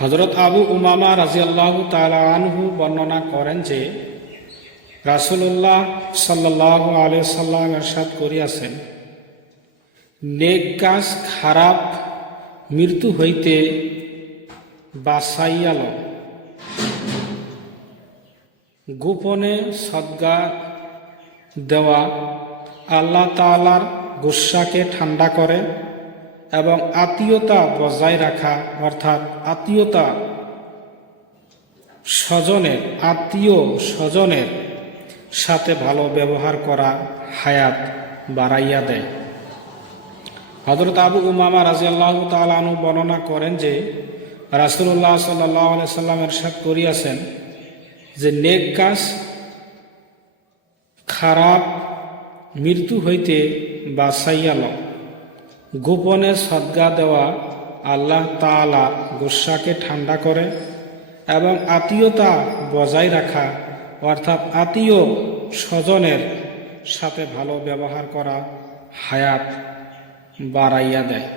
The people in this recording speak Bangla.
হযরত আবু উমামা রাদিয়াল্লাহু তাআলা আনহু বর্ণনা করেন যে রাসূলুল্লাহ সাল্লাল্লাহু আলাইহি সাল্লাম ইরশাদ করিয়াছেন, নেক কাজ খারাপ মৃত্যু হইতে বাঁচাইয়া লও, গোপনে সদকা দেওয়া আল্লাহ তাআলার গুসাকে ঠান্ডা করে এবং আত্মীয়তা বজায় রাখা অর্থাৎ আত্মীয় স্বজনের সাথে ভালো ব্যবহার করা হায়াত বাড়াইয়া দেয়। হযরত আবু উমামা রাদিয়াল্লাহু তাআলা আনহু বর্ণনা করেন যে রাসূলুল্লাহ সাল্লাল্লাহু আলাইহি সাল্লাম ইরশাদ করিয়াছেন যে নেক কাজ খারাপ মৃত্যু হইতে বাঁচাইয়া লও, গোপনে সদকা দেওয়া আল্লাহ তাআলা গুসাকে ঠান্ডা করে এবং আত্মীয়তা বজায় রাখা অর্থাৎ আত্মীয় স্বজনের সাথে ভালো ব্যবহার করা হায়াত বাড়াইয়া দেয়।